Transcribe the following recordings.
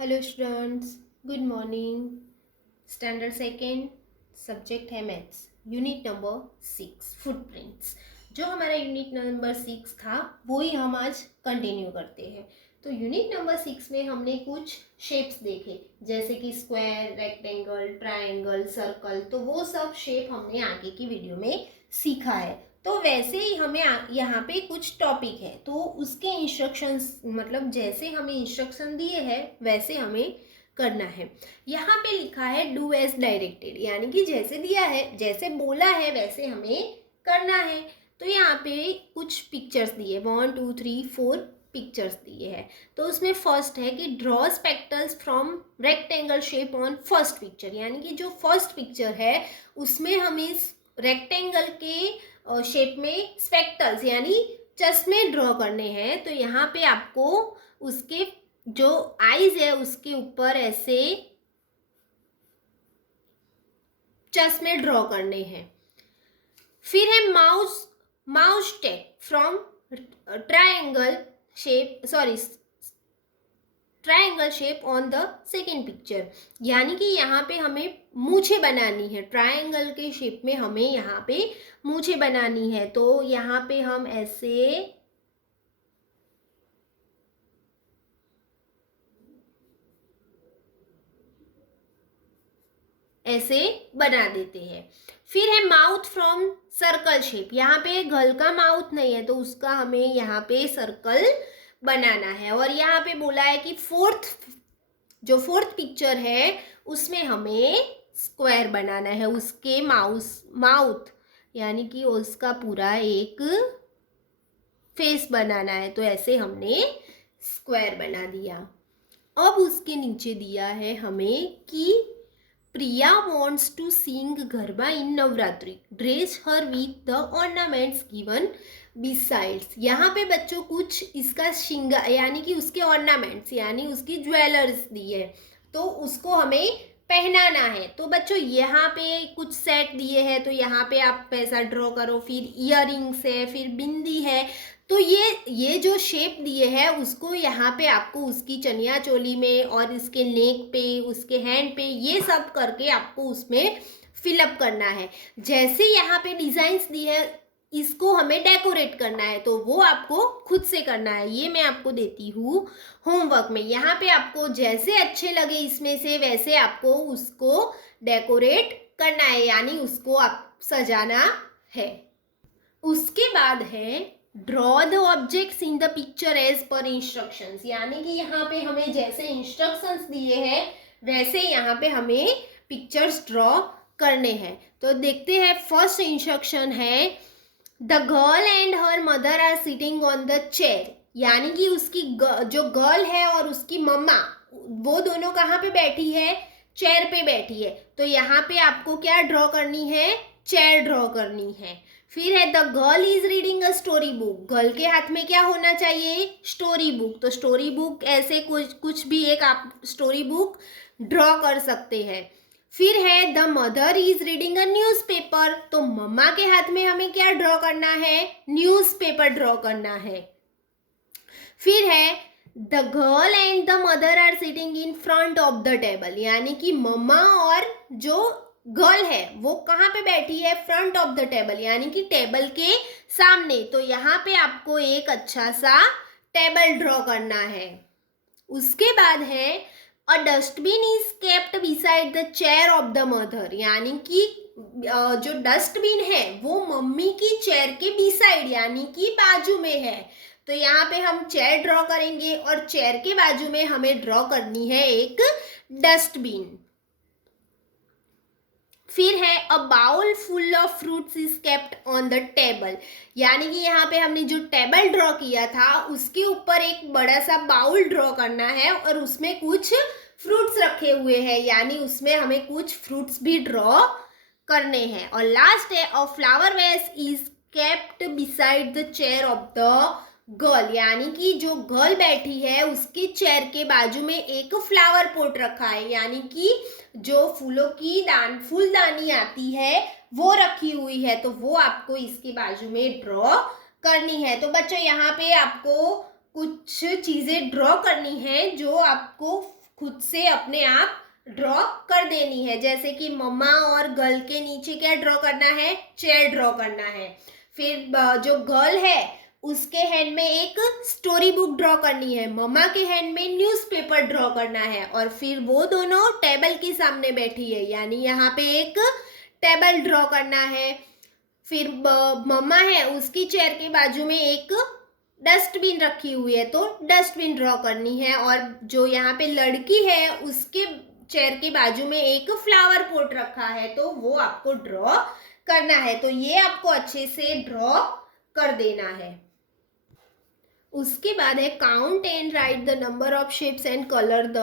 Hello students, good morning. Standard second, subject है maths, unit number 6 footprints. जो हमारा unit number 6 था वो ही हम आज कंटिन्यू करते हैं। तो यूनिट नंबर 6 में हमने कुछ शेप्स देखे, जैसे कि स्क्वायर, रेक्टेंगल, ट्रायंगल, सर्कल। तो वो सब शेप हमने आगे की वीडियो में सीखा है। तो वैसे ही हमें यहाँ पे कुछ टॉपिक है, तो उसके इंस्ट्रक्शंस, मतलब जैसे हमें इंस्ट्रक्शन दिए हैं वैसे हमें करना है। यहाँ पे लिखा है डू एज डायरेक्टेड, यानी कि जैसे दिया है, जैसे बोला है वैसे हमें करना है। तो यहाँ पे कुछ पिक्चर्स दिए, 1 2 3 4 पिक्चर्स दिए हैं। तो उसमें फर्स्ट है कि draw spectacles from rectangle shape on first picture, यानी कि जो फर्स्ट पिक्चर है उसमें हमें रेक्टेंगल के शेप में स्पेक्टल्स यानी चश्मे ड्रॉ करने हैं। तो यहाँ पे आपको उसके जो आईज है उसके ऊपर ऐसे चश्मे ड्रॉ करने हैं। फिर है mouse take from triangle shape on the second picture, यानी कि यहाँ पे हमें मूछे बनानी है। ट्रायंगल के शेप में हमें यहाँ पे मूछे बनानी है। तो यहाँ पे हम ऐसे बना देते हैं। फिर है माउथ फ्रॉम सर्कल शेप, यहाँ पे गल का माउथ नहीं है तो उसका हमें यहाँ पे सर्कल बनाना है। और यहाँ पे बोला है कि फोर्थ पिक्चर है उसमें हमें स्क्वायर बनाना है, उसके माउथ यानी कि उसका पूरा एक फेस बनाना है। तो ऐसे हमने स्क्वायर बना दिया। अब उसके नीचे दिया है हमें कि Priya wants to sing garba in Navratri, dress her with the ornaments given besides. यहाँ पे बच्चों कुछ इसका श्रृंगार यानी कि उसके ऑर्नामेंट्स यानी उसकी ज्वेलर्स दी है, तो उसको हमें पहनाना है। तो बच्चों यहाँ पे कुछ सेट दिए हैं, तो यहाँ पे आप ऐसा ड्रॉ करो। फिर इयररिंग्स है, फिर बिंदी है। तो ये जो शेप दिए हैं उसको यहाँ पे आपको उसकी चनिया चोली में और इसके नेक पे, उसके हैंड पे, ये सब करके आपको उसमें फिलअप करना है। जैसे यहाँ पे डिजाइन्स दी है इसको हमें डेकोरेट करना है, तो वो आपको खुद से करना है। ये मैं आपको देती हूँ होमवर्क में। यहाँ पे आपको जैसे अच्छे लगे इसमें से वैसे आपको उसको डेकोरेट करना है, यानी उसको आप सजाना है। उसके बाद है draw the objects in the picture as per instructions, यानी कि यहाँ पे हमें जैसे इंस्ट्रक्शंस दिए हैं वैसे यहाँ पे हमें पिक्चर्स ड्रॉ करने हैं। तो देखते हैं, फर्स्ट इंस्ट्रक्शन है the girl and her mother are sitting on the chair, यानी कि उसकी जो गर्ल है और उसकी मम्मा वो दोनों कहाँ पे बैठी है, चेयर पे बैठी है। तो यहाँ पे आपको क्या ड्रॉ करनी है, चेयर ड्रॉ करनी है। फिर है the girl is reading a story book, girl के हाथ में क्या होना चाहिए, स्टोरी बुक। तो स्टोरी बुक ऐसे कुछ भी एक आप स्टोरी बुक ड्रॉ कर सकते हैं। फिर है the mother is reading a newspaper, तो मम्मा के हाथ में हमें क्या ड्रॉ करना है, न्यूज़पेपर ड्रॉ करना है। फिर है the girl and the mother are sitting in front of the table, यानी कि मम्मा और जो गर्ल है वो कहाँ पे बैठी है, फ्रंट ऑफ द टेबल, यानी कि टेबल के सामने। तो यहाँ पे आपको एक अच्छा सा टेबल ड्रॉ करना है। उसके बाद है a dustbin is kept beside the chair of the mother, यानी कि जो डस्टबिन है वो मम्मी की चेयर के बिसाइड यानी कि बाजू में है। तो यहाँ पे हम चेयर ड्रॉ करेंगे और चेयर के बाजू में हमें ड्रॉ करनी है एक डस्टबिन। फिर है a bowl full of fruits is kept on the table, यानी कि यहाँ पे हमने जो टेबल ड्रॉ किया था उसके ऊपर एक बड़ा सा बाउल ड्रॉ करना है और उसमें कुछ फ्रूट्स रखे हुए हैं, यानी उसमें हमें कुछ फ्रूट्स भी ड्रॉ करने हैं। और लास्ट है अ flower vase is kept beside the chair of the girl, यानी कि जो गर्ल बैठी है उसकी चेयर के बाजू में एक फ्लावर पॉट रखा है, यानी कि जो फूलों की फूलदानी आती है वो रखी हुई है। तो वो आपको इसके बाजू में ड्रॉ करनी है। तो बच्चों यहाँ पे आपको कुछ चीजें ड्रॉ करनी है जो आपको खुद से अपने आप ड्रॉ कर देनी है। जैसे कि मम्मा और गर्ल के नीचे क्या ड्रॉ करना है, चेयर ड्रॉ करना है। फिर जो गर्ल है उसके हैंड में एक स्टोरी बुक ड्रॉ करनी है, मम्मा के हैंड में न्यूज़पेपर ड्रॉ करना है, और फिर वो दोनों टेबल के सामने बैठी है, यानी यहाँ पे एक टेबल ड्रॉ करना है। फिर मम्मा है उसकी चेयर के बाजू में एक डस्टबिन रखी हुई है, तो डस्टबिन ड्रॉ करनी है। और जो यहाँ पे लड़की है उसके चेयर के बाजू में एक फ्लावर पॉट रखा है, तो वो आपको ड्रॉ करना है। तो ये आपको अच्छे से ड्रॉ कर देना है। उसके बाद है count and right the number of shapes and colour the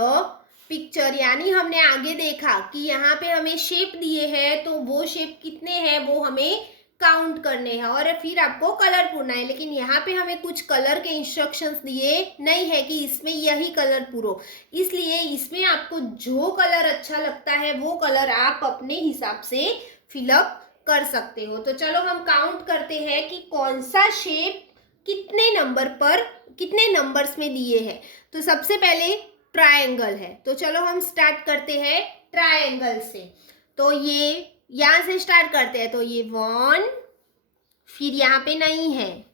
picture. यानी हमने आगे देखा कि यहाँ पे हमें शेप दिए हैं, तो वो शेप कितने हैं वो हमें काउंट करने हैं और फिर आपको कलर पूरना है। लेकिन यहाँ पे हमें कुछ कलर के इंस्ट्रक्शंस दिए नहीं है कि इसमें यही कलर पूरो, इसलिए इसमें आपको जो कलर अच्छा लगता है वो कलर आप अपने हिसाब से फिलअप कर सकते हो। तो चलो हम काउंट करते हैं कि कौन सा शेप कितने नंबर्स में दिए हैं। तो सबसे पहले ट्रायंगल है, तो चलो हम स्टार्ट करते हैं ट्रायंगल से। तो ये यहाँ से स्टार्ट करते हैं, तो ये 1, फिर यहाँ पे नहीं है,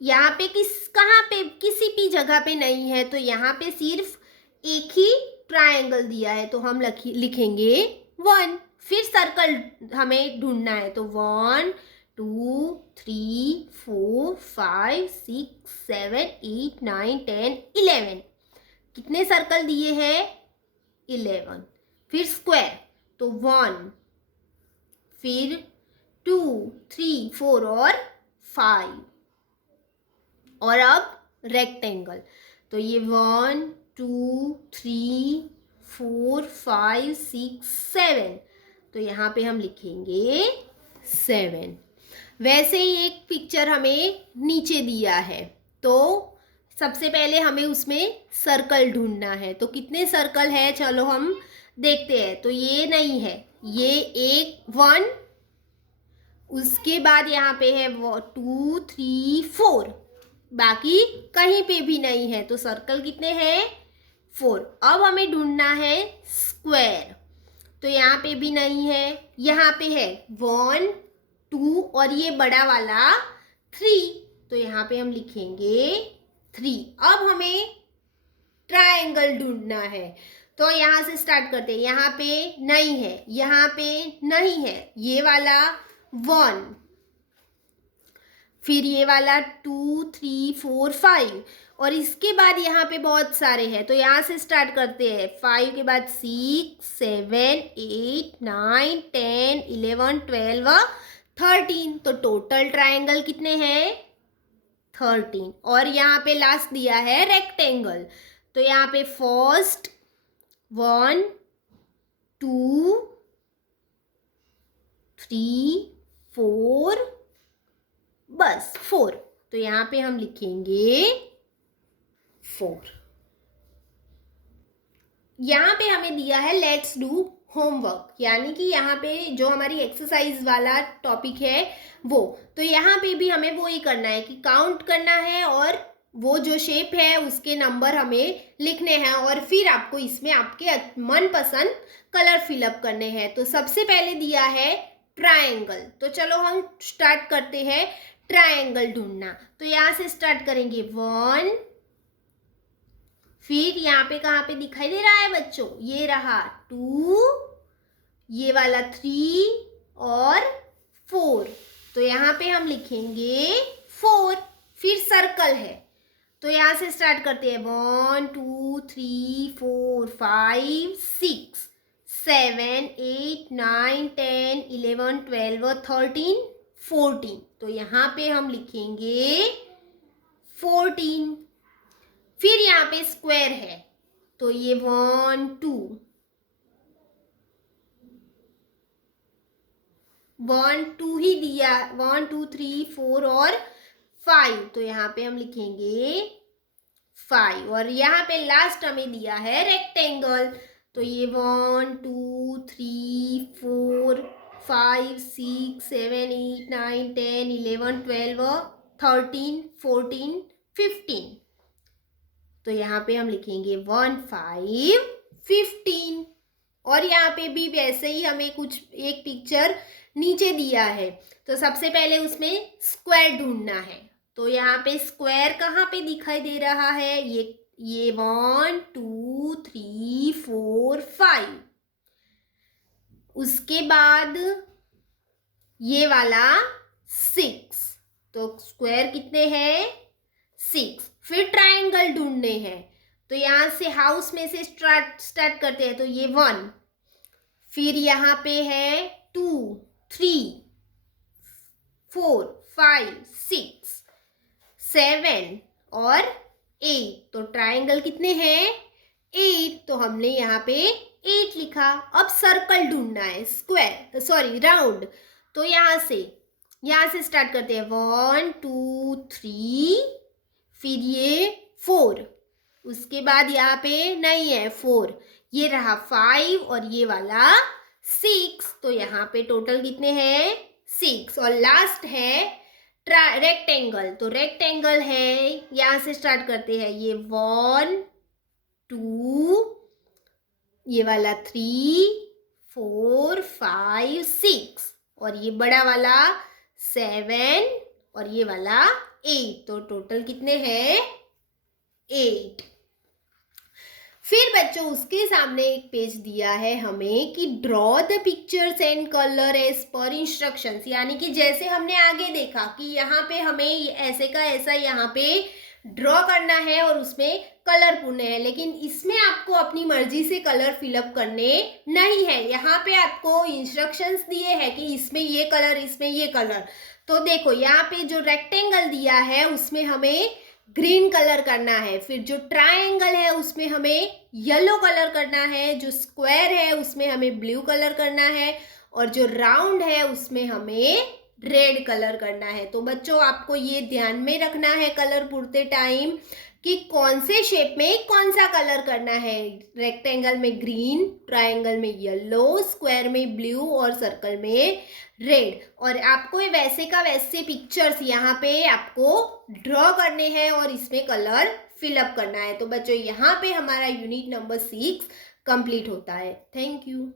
यहाँ पे कहाँ पे किसी भी जगह पे नहीं है, तो यहाँ पे सिर्फ एक ही ट्रायंगल दिया है, तो हम लिखेंगे 1। फिर सर्कल हमें ढूंढना है, तो 1 2 3 4 5 6 7 8 9 10 11। कितने सर्कल दिए हैं, 11। फिर स्क्वायर, तो 1, फिर 2 3 4 और 5। और अब रेक्टेंगल, तो ये 1 2 3 4 5 6 7, तो यहाँ पे हम लिखेंगे 7। वैसे ही एक पिक्चर हमें नीचे दिया है, तो सबसे पहले हमें उसमें सर्कल ढूंढना है। तो कितने सर्कल है चलो हम देखते हैं। तो ये नहीं है, ये एक 1, उसके बाद यहाँ पे है 2 3 4, बाकी कहीं पे भी नहीं है, तो सर्कल कितने हैं, 4। अब हमें ढूंढना है स्क्वायर, तो यहाँ पे भी नहीं है, यहाँ पे है 1 2 और ये बड़ा वाला 3, तो यहाँ पे हम लिखेंगे 3। अब हमें ट्रायंगल ढूंढना है, तो यहाँ से स्टार्ट करते हैं। यहाँ पे नहीं है, यहाँ पे नहीं है, ये वाला 1, फिर ये वाला 2 3 4 5, और इसके बाद यहाँ पे बहुत सारे हैं, तो यहाँ से स्टार्ट करते हैं। 5 के बाद 6 7 8 9 10 11 12 13, तो टोटल ट्रायंगल कितने हैं, 13। और यहाँ पे लास्ट दिया है रेक्टेंगल, तो यहाँ पे फर्स्ट 1 2 3 4, बस 4, तो यहाँ पे हम लिखेंगे 4। यहाँ पे हमें दिया है लेट्स डू होमवर्क, यानी कि यहाँ पे जो हमारी एक्सरसाइज वाला टॉपिक है वो, तो यहाँ पे भी हमें वो ही करना है कि काउंट करना है और वो जो शेप है उसके नंबर हमें लिखने हैं, और फिर आपको इसमें आपके मनपसंद कलर फिलअप करने हैं। तो सबसे पहले दिया है ट्रायंगल, तो चलो हम स्टार्ट करते हैं ट्रायंगल ढूंढना। तो यहाँ से स्टार्ट करेंगे 1, फिर यहाँ पे कहाँ पे दिखाई दे रहा है बच्चों, ये रहा 2, ये वाला 3 और 4, तो यहाँ पे हम लिखेंगे 4। फिर सर्कल है, तो यहाँ से स्टार्ट करते हैं 1 2 3 4 5 6 7 8 9 10 11 12 13 14, तो यहाँ पे हम लिखेंगे 14। फिर यहाँ पे स्क्वायर है, तो ये 1 2 1 2 ही दिया, 1 2 3 4 और 5, तो यहाँ पे हम लिखेंगे 5। और यहाँ पे लास्ट हमें दिया है रेक्टेंगल, तो ये 1 2 3 4 5 6 7 8 9 10 11 12 13 14 15, तो यहाँ पे हम लिखेंगे 1 5 15। और यहाँ पे भी वैसे ही हमें कुछ एक पिक्चर नीचे दिया है, तो सबसे पहले उसमें स्क्वायर ढूंढना है। तो यहाँ पे स्क्वायर कहाँ पे दिखाई दे रहा है, ये 1 2 3 4 5। उसके बाद ये वाला 6। तो स्क्वायर कितने हैं, 6। फिर ट्राइंगल ढूंढने हैं, तो यहाँ से हाउस में से स्टार्ट करते हैं। तो ये 1, फिर यहाँ पे है 2 3 4 5 6 7 और 8। तो ट्राइंगल कितने हैं, 8। तो हमने यहाँ पे 8 लिखा। अब सर्कल ढूंढना है, स्क्वायर सॉरी राउंड। तो यहाँ से स्टार्ट करते हैं, 1 2 3, फिर ये 4। उसके बाद यहाँ पे नहीं है 4, ये रहा 5 और ये वाला 6। तो यहाँ पे टोटल कितने हैं, 6। और लास्ट है रेक्टेंगल। तो रेक्टेंगल है, यहाँ से स्टार्ट करते हैं, ये 1 2, ये वाला 3 4 5 6 और ये बड़ा वाला 7 और ये वाला 8। तो टोटल कितने हैं, 8। फिर बच्चों उसके सामने एक पेज दिया है हमें कि draw the pictures and colour as per instructions. यानी कि जैसे हमने आगे देखा कि यहाँ पे हमें ऐसे का ऐसा यहाँ पे ड्रॉ करना है और उसमें कलर पूरने हैं, लेकिन इसमें आपको अपनी मर्जी से कलर फिलअप करने नहीं है। यहाँ पे आपको इंस्ट्रक्शंस दिए हैं कि इसमें ये कलर, इसमें ये कलर। तो देखो यहाँ पे जो रेक्टेंगल दिया है उसमें हमें ग्रीन कलर करना है, फिर जो ट्रायंगल है उसमें हमें येलो कलर करना है, जो स्क्वायर है उसमें हमें ब्लू कलर करना है और जो राउंड है उसमें हमें रेड कलर करना है। तो बच्चों आपको ये ध्यान में रखना है कलर पूरते टाइम कि कौन से शेप में कौन सा कलर करना है। रेक्टेंगल में ग्रीन, ट्रायंगल में येलो, स्क्वायर में ब्लू और सर्कल में रेड। और आपको वैसे का वैसे पिक्चर्स यहाँ पे आपको ड्रॉ करने हैं और इसमें कलर फिलअप करना है। तो बच्चों यहाँ पे हमारा यूनिट नंबर 6 कंप्लीट होता है। Thank you.